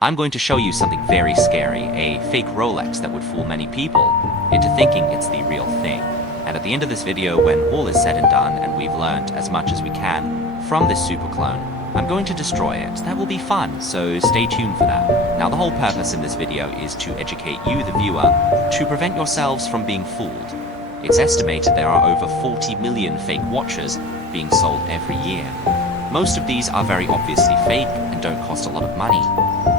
I'm going to show you something very scary, a fake Rolex that would fool many people into thinking it's the real thing. And at the end of this video, when all is said and done and we've learned as much as we can from this super clone, I'm going to destroy it. That will be fun, so stay tuned for that. Now, the whole purpose in this video is to educate you, the viewer, to prevent yourselves from being fooled. It's estimated there are over 40 million fake watches being sold every year. Most of these are very obviously fake and don't cost a lot of money.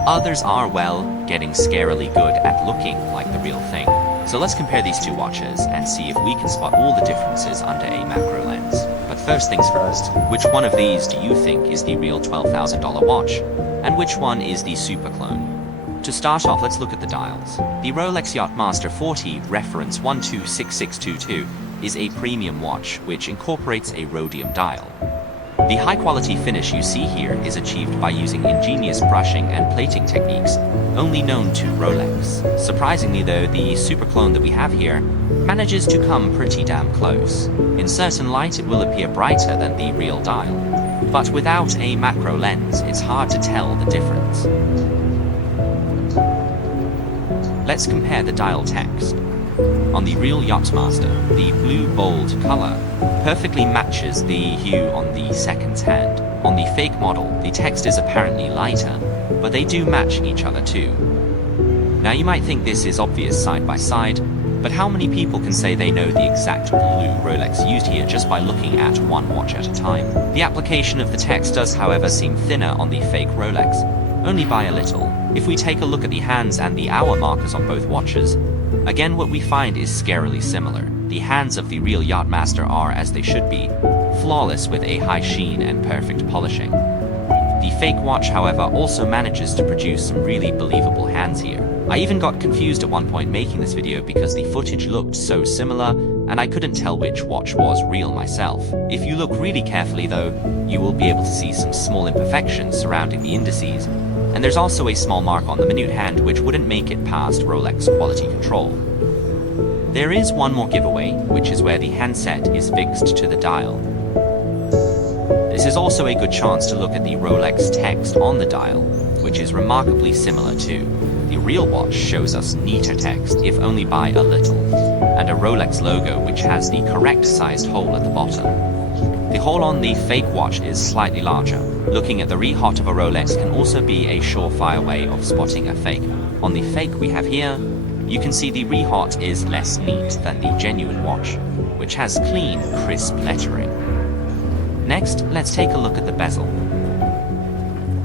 Others are, well, getting scarily good at looking like the real thing. So let's compare these two watches and see if we can spot all the differences under a macro lens. But first things first, which one of these do you think is the real $12,000 watch? And which one is the super clone? To start off, let's look at the dials. The Rolex Yachtmaster 40 reference 126622 is a premium watch which incorporates a rhodium dial. The high-quality finish you see here is achieved by using ingenious brushing and plating techniques only known to Rolex. Surprisingly though, the super clone that we have here manages to come pretty damn close. In certain light it will appear brighter than the real dial, but without a macro lens it's hard to tell the difference. Let's compare the dial text. On the real Yachtmaster, the blue bold color perfectly matches the hue on the second's hand. On the fake model, the text is apparently lighter, but they do match each other too. Now you might think this is obvious side by side, but how many people can say they know the exact blue Rolex used here just by looking at one watch at a time? The application of the text does, however, seem thinner on the fake Rolex, only by a little. If we take a look at the hands and the hour markers on both watches, again what we find is scarily similar. The hands of the real Yachtmaster are, as they should be, flawless with a high sheen and perfect polishing. The fake watch, however, also manages to produce some really believable hands here. I even got confused at one point making this video because the footage looked so similar and I couldn't tell which watch was real myself. If you look really carefully though, you will be able to see some small imperfections surrounding the indices, and there's also a small mark on the minute hand which wouldn't make it past Rolex quality control. There is one more giveaway, which is where the handset is fixed to the dial. This is also a good chance to look at the Rolex text on the dial, which is remarkably similar too. The real watch shows us neater text, if only by a little, and a Rolex logo which has the correct sized hole at the bottom. The hole on the fake watch is slightly larger. Looking at the re-hot of a Rolex can also be a surefire way of spotting a fake. On the fake we have here, you can see the re-hot is less neat than the genuine watch, which has clean, crisp lettering. Next, let's take a look at the bezel.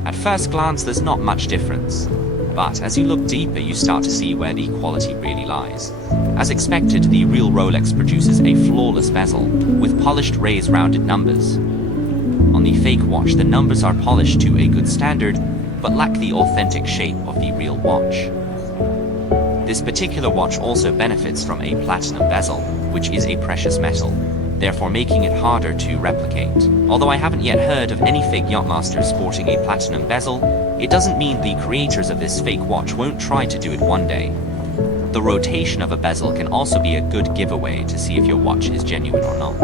At first glance, there's not much difference, but as you look deeper, you start to see where the quality really lies. As expected, the real Rolex produces a flawless bezel, with polished raised rounded numbers. On the fake watch, the numbers are polished to a good standard, but lack the authentic shape of the real watch. This particular watch also benefits from a platinum bezel, which is a precious metal, therefore making it harder to replicate. Although I haven't yet heard of any fake Yachtmaster sporting a platinum bezel, it doesn't mean the creators of this fake watch won't try to do it one day. The rotation of a bezel can also be a good giveaway to see if your watch is genuine or not.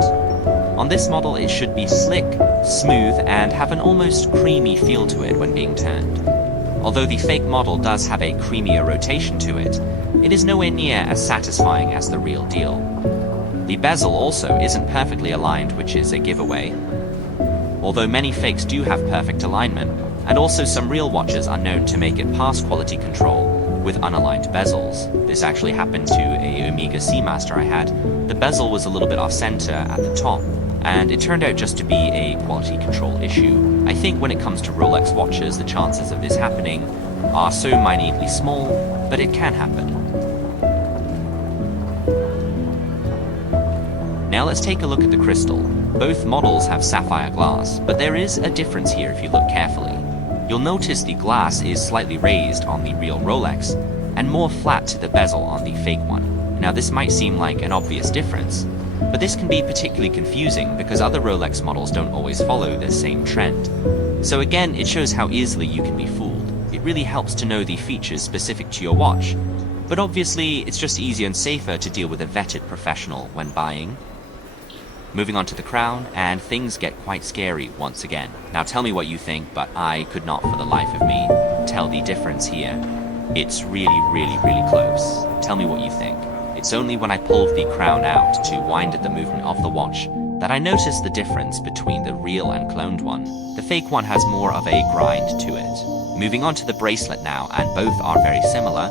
On this model, it should be slick, smooth, and have an almost creamy feel to it when being turned. Although the fake model does have a creamier rotation to it, it is nowhere near as satisfying as the real deal. The bezel also isn't perfectly aligned, which is a giveaway. Although many fakes do have perfect alignment, and also some real watches are known to make it past quality control with unaligned bezels. This actually happened to a Omega Seamaster I had. The bezel was a little bit off center at the top, and it turned out just to be a quality control issue. I think when it comes to Rolex watches, the chances of this happening are so minutely small, but it can happen. Now let's take a look at the crystal. Both models have sapphire glass, but there is a difference here if you look carefully. You'll notice the glass is slightly raised on the real Rolex, and more flat to the bezel on the fake one. Now this might seem like an obvious difference, but this can be particularly confusing because other Rolex models don't always follow this same trend. So again, it shows how easily you can be fooled. It really helps to know the features specific to your watch, but obviously it's just easier and safer to deal with a vetted professional when buying. Moving on to the crown, and things get quite scary once again. Now tell me what you think, but I could not for the life of me tell the difference here. It's really close. Tell me what you think. It's only when I pulled the crown out to wind at the movement of the watch that I noticed the difference between the real and cloned one. The fake one has more of a grind to it. Moving on to the bracelet now, and both are very similar.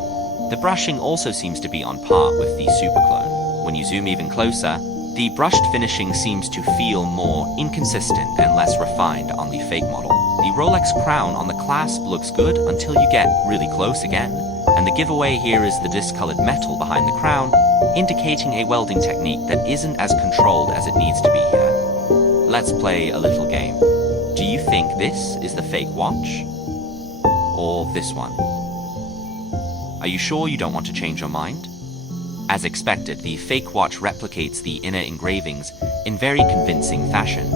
The brushing also seems to be on par with the super clone. When you zoom even closer, the brushed finishing seems to feel more inconsistent and less refined on the fake model. The Rolex crown on the clasp looks good until you get really close again. And the giveaway here is the discolored metal behind the crown, indicating a welding technique that isn't as controlled as it needs to be here. Let's play a little game. Do you think this is the fake watch? Or this one? Are you sure you don't want to change your mind? As expected, the fake watch replicates the inner engravings in very convincing fashion.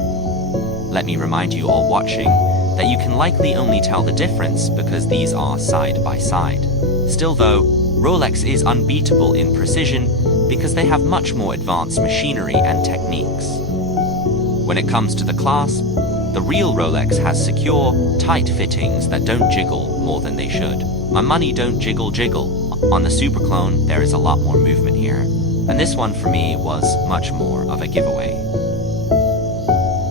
Let me remind you all watching that you can likely only tell the difference because these are side by side. Still though, Rolex is unbeatable in precision because they have much more advanced machinery and techniques. When it comes to the clasp, the real Rolex has secure, tight fittings that don't jiggle more than they should. My money don't jiggle. On the super clone, there is a lot more movement here, and this one for me was much more of a giveaway.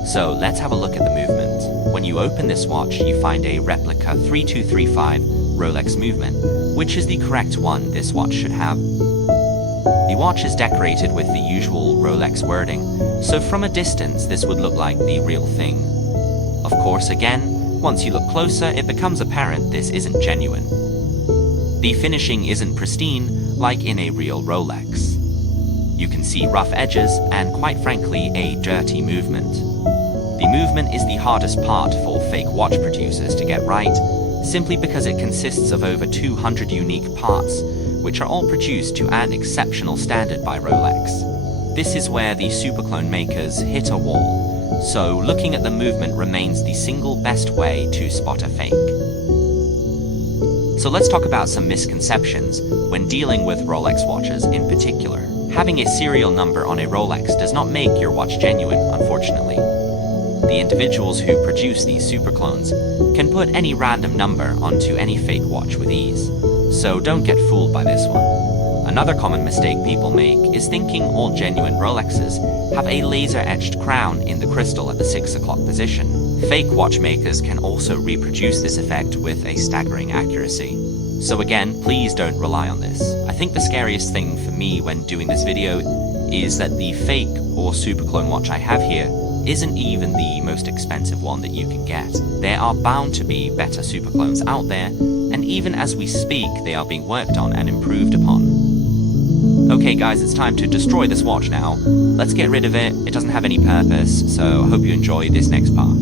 So let's have a look at the movement. When you open this watch, you find a replica 3235 Rolex movement, which is the correct one this watch should have. The watch is decorated with the usual Rolex wording, so from a distance this would look like the real thing. Of course, again, once you look closer, it becomes apparent this isn't genuine. The finishing isn't pristine like in a real Rolex. You can see rough edges and, quite frankly, a dirty movement. The movement is the hardest part for fake watch producers to get right, simply because it consists of over 200 unique parts, which are all produced to an exceptional standard by Rolex. This is where the superclone makers hit a wall, so looking at the movement remains the single best way to spot a fake. So let's talk about some misconceptions when dealing with Rolex watches in particular. Having a serial number on a Rolex does not make your watch genuine, unfortunately. The individuals who produce these superclones can put any random number onto any fake watch with ease, so don't get fooled by this one. Another common mistake people make is thinking all genuine Rolexes have a laser-etched crown in the crystal at the 6 o'clock position. Fake watchmakers can also reproduce this effect with a staggering accuracy. So again, please don't rely on this. I think the scariest thing for me when doing this video is that the fake or superclone watch I have here isn't even the most expensive one that you can get. There are bound to be better superclones out there, and even as we speak, they are being worked on and improved upon. Okay guys, it's time to destroy this watch now. Let's get rid of it. It doesn't have any purpose, so I hope you enjoy this next part.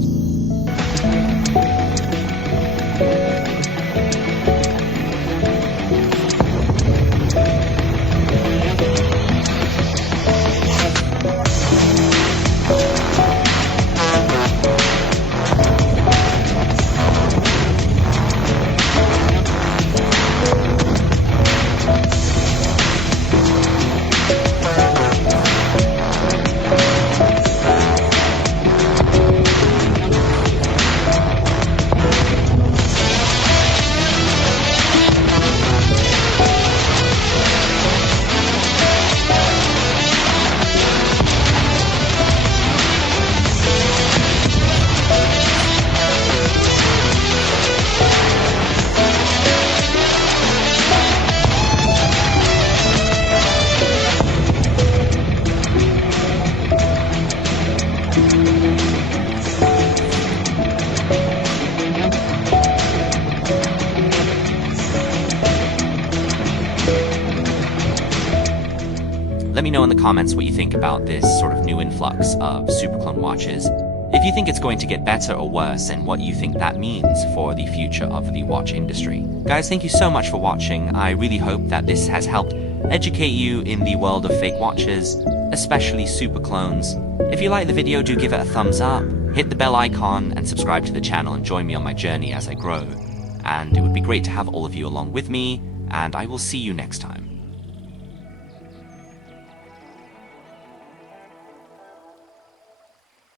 Let me know in the comments what you think about this sort of new influx of superclone watches. If you think it's going to get better or worse, and what you think that means for the future of the watch industry. Guys, thank you so much for watching. I really hope that this has helped educate you in the world of fake watches, especially superclones. If you like the video, do give it a thumbs up, hit the bell icon, and subscribe to the channel and join me on my journey as I grow. And it would be great to have all of you along with me, and I will see you next time.